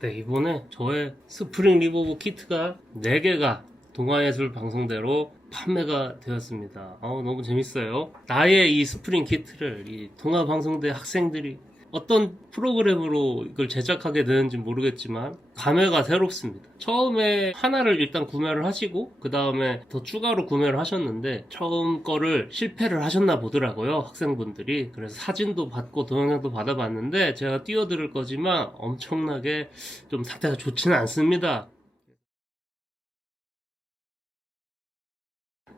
네, 이번에 저의 스프링 리보브 키트가 4개가 동아예술 방송대로 판매가 되었습니다. 너무 재밌어요. 나의 이 스프링 키트를 이 동아방송대 학생들이 어떤 프로그램으로 이걸 제작하게 되는지 모르겠지만 감회가 새롭습니다. 처음에 하나를 일단 구매를 하시고 그 다음에 더 추가로 구매를 하셨는데 처음 거를 실패를 하셨나 보더라고요, 학생분들이. 그래서 사진도 받고 동영상도 받아봤는데 제가 띄워드릴 거지만 엄청나게 좀 상태가 좋지는 않습니다.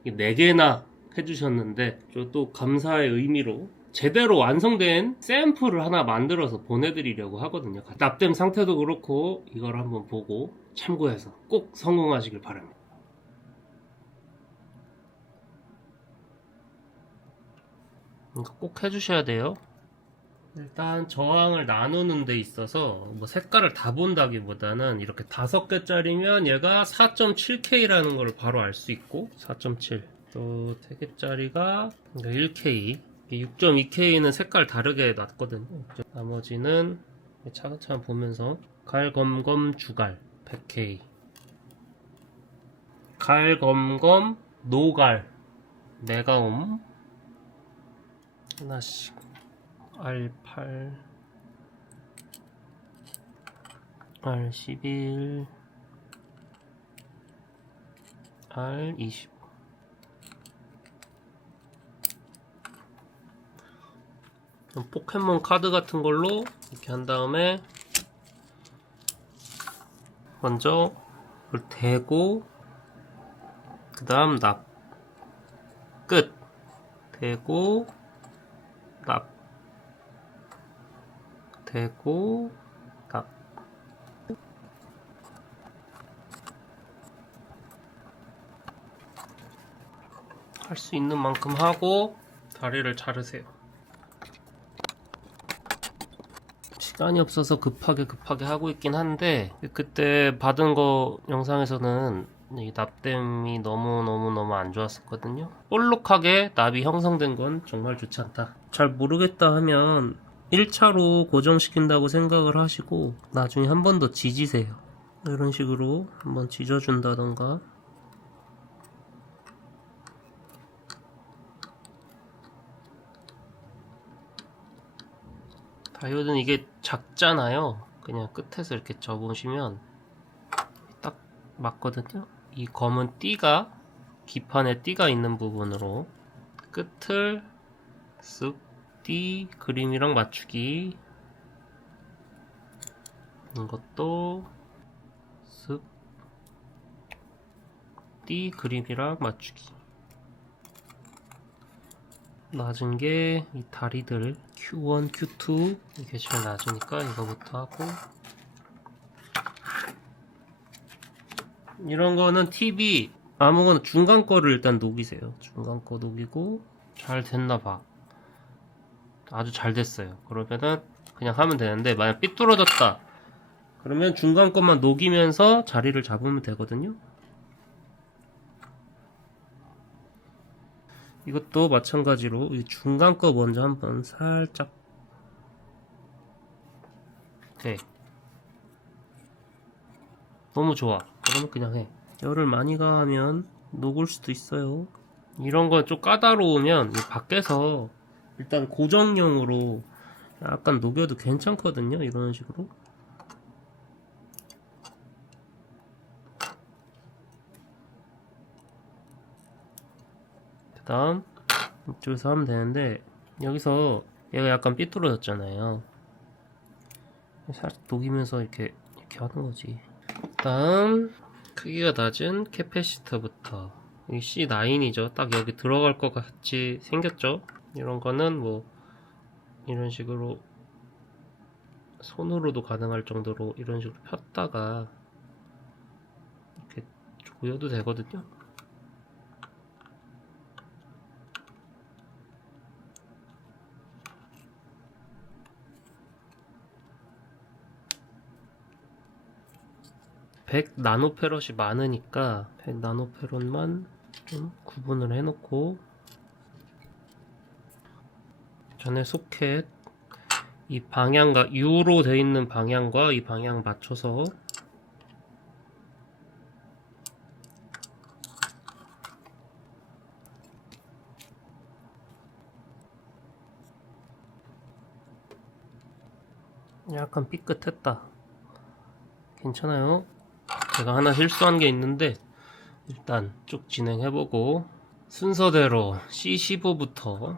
4개나 해주셨는데 저 또 감사의 의미로 제대로 완성된 샘플을 하나 만들어서 보내드리려고 하거든요. 납땜 상태도 그렇고 이걸 한번 보고 참고해서 꼭 성공하시길 바랍니다. 이거 꼭 해주셔야 돼요. 일단 저항을 나누는 데 있어서 뭐 색깔을 다 본다기보다는 이렇게 5개짜리면 얘가 4.7K라는 걸 바로 알 수 있고 4.7 또 3개짜리가 1K 6.2K는 색깔 다르게 놨거든요. 나머지는 차근차근 보면서 갈검검 주갈 100K 갈검검 노갈 메가옴 하나씩 R8 R11 R20 포켓몬 카드 같은 걸로 이렇게 한 다음에 먼저 이걸 대고 그 다음 납 끝 대고 납 대고 납 할 수 있는 만큼 하고 다리를 자르세요. 시간이 없어서 급하게 하고 있긴 한데 그때 받은 거 영상에서는 이 납땜이 너무 안 좋았었거든요. 볼록하게 납이 형성된 건 정말 좋지 않다. 잘 모르겠다 하면 1차로 고정시킨다고 생각을 하시고 나중에 한 번 더 지지세요. 이런 식으로 한번 지져준다던가. 다이오드는 이게 작잖아요. 그냥 끝에서 이렇게 접으시면 딱 맞거든요. 이 검은 띠가 기판에 띠가 있는 부분으로 끝을 쓱 띠 그림이랑 맞추기, 이것도 쓱 띠 그림이랑 맞추기. 낮은 게 이 다리들 Q1, Q2 이게 제일 낮으니까 이거부터 하고, 이런 거는 팁이 아무거나 중간 거를 일단 녹이세요. 중간 거 녹이고 잘 됐나봐. 아주 잘 됐어요. 그러면은 그냥 하면 되는데 만약 삐뚤어졌다 그러면 중간 것만 녹이면서 자리를 잡으면 되거든요. 이것도 마찬가지로 이 중간 거 먼저 한번 살짝 돼. 너무 좋아. 그러면 그냥 해. 열을 많이 가하면 녹을 수도 있어요. 이런 건 좀 까다로우면 밖에서 일단 고정용으로 약간 녹여도 괜찮거든요. 이런 식으로. 그 다음 이쪽에서 하면 되는데 여기서 얘가 약간 삐뚤어졌잖아요. 살짝 녹이면서 이렇게 하는 거지. 다음 크기가 낮은 캐패시터부터 이 C9이죠. 딱 여기 들어갈 것 같이 생겼죠. 이런 거는 뭐 이런 식으로 손으로도 가능할 정도로 이런 식으로 폈다가 이렇게 조여도 되거든요. (100) 나노페럿이 많으니까 100 나노페럿만 좀 구분을 해놓고 전에 소켓 이 방향과 U로 되어 있는 방향과 이 방향 맞춰서 약간 삐끗했다. 괜찮아요. 제가 하나 실수한 게 있는데 일단 쭉 진행해보고 순서대로 C15부터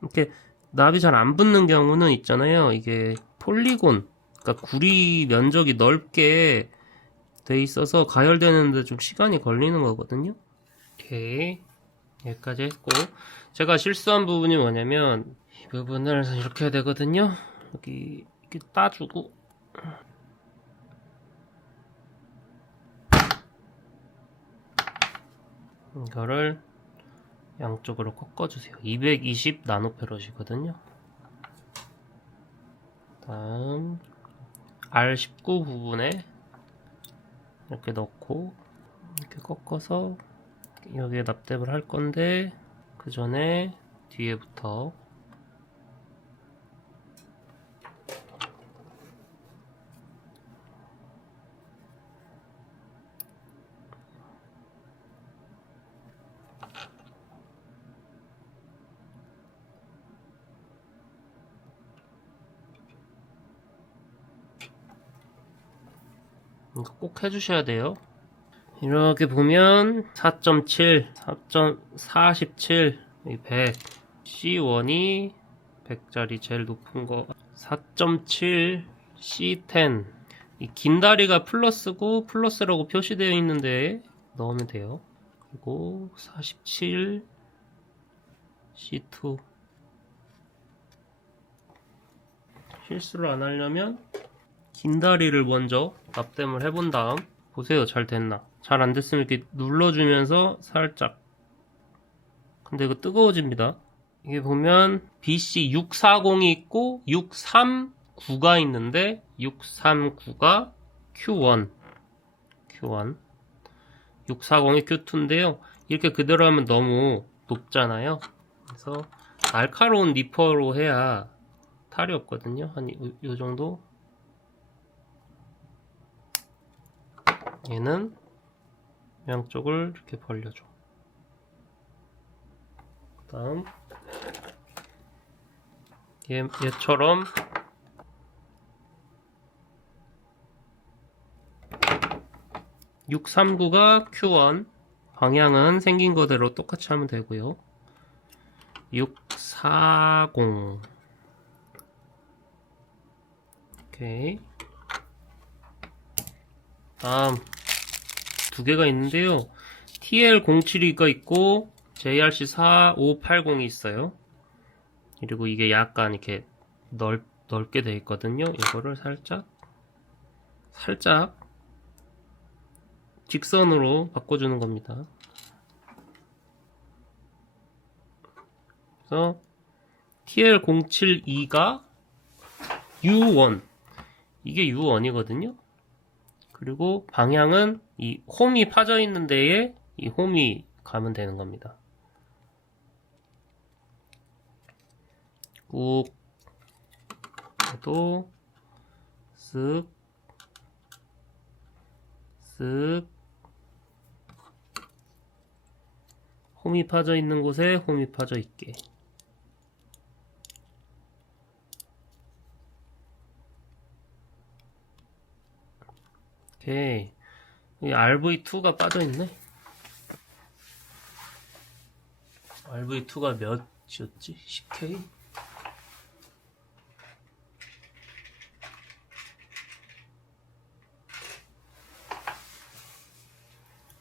이렇게 납이 잘 안 붙는 경우는 있잖아요. 이게 폴리곤, 그러니까 구리 면적이 넓게 돼 있어서 가열되는데 좀 시간이 걸리는 거거든요. 오케이, 여기까지 했고, 제가 실수한 부분이 뭐냐면 이 부분을 이렇게 해야 되거든요. 여기 이렇게 따주고 이거를 양쪽으로 꺾어주세요. 220 나노페럿이거든요. 다음 R19 부분에 이렇게 넣고 이렇게 꺾어서 여기에 납땜을 할 건데 그 전에 뒤에부터 이거 꼭 해주셔야 돼요. 이렇게 보면 4.7, 4.47, 100, C1이 100짜리 제일 높은 거 4.7, C10 이 긴 다리가 플러스고 플러스라고 표시되어 있는데 넣으면 돼요. 그리고 47, C2 실수를 안 하려면 긴 다리를 먼저 납땜을 해본 다음 보세요. 잘 됐나? 잘 안 됐으면 이렇게 눌러주면서 살짝. 근데 이거 뜨거워집니다. 이게 보면 BC640이 있고 639가 있는데 639가 Q1 640이 Q2인데요. 이렇게 그대로 하면 너무 높잖아요. 그래서 날카로운 니퍼로 해야 탈이 없거든요. 한 요 정도. 얘는 양쪽을 이렇게 벌려줘. 그 다음 얘처럼 (639가) Q1 방향은 생긴 거대로 똑같이 하면 되고요. 640 오케이. 다음 두 개가 있는데요. TL072가 있고 JRC4580이 있어요. 그리고 이게 약간 이렇게 넓게 되어 있거든요. 이거를 살짝 직선으로 바꿔주는 겁니다. 그래서 TL072가 U1 이게 U1이거든요. 그리고 방향은 이 홈이 파져 있는 데에 이 홈이 가면 되는 겁니다. 꾹 해도 쓱 홈이 파져 있는 곳에 홈이 파져 있게. 오케이. 여기 RV2가 빠져있네. RV2가 몇이었지? 10K?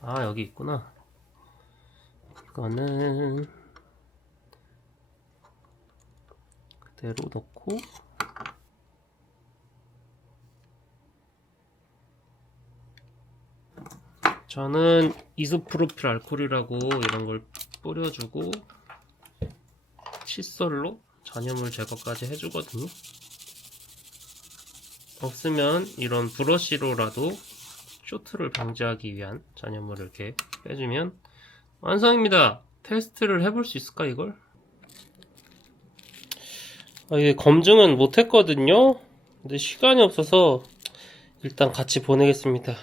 아, 여기 있구나. 이거는 그대로 넣고 저는 이소프로필 알코올이라고 이런 걸 뿌려주고 칫솔로 잔여물 제거까지 해주거든요. 없으면 이런 브러쉬로라도 쇼트를 방지하기 위한 잔여물을 이렇게 빼주면 완성입니다. 테스트를 해볼 수 있을까 이걸? 이게 검증은 못했거든요. 근데 시간이 없어서 일단 같이 보내겠습니다.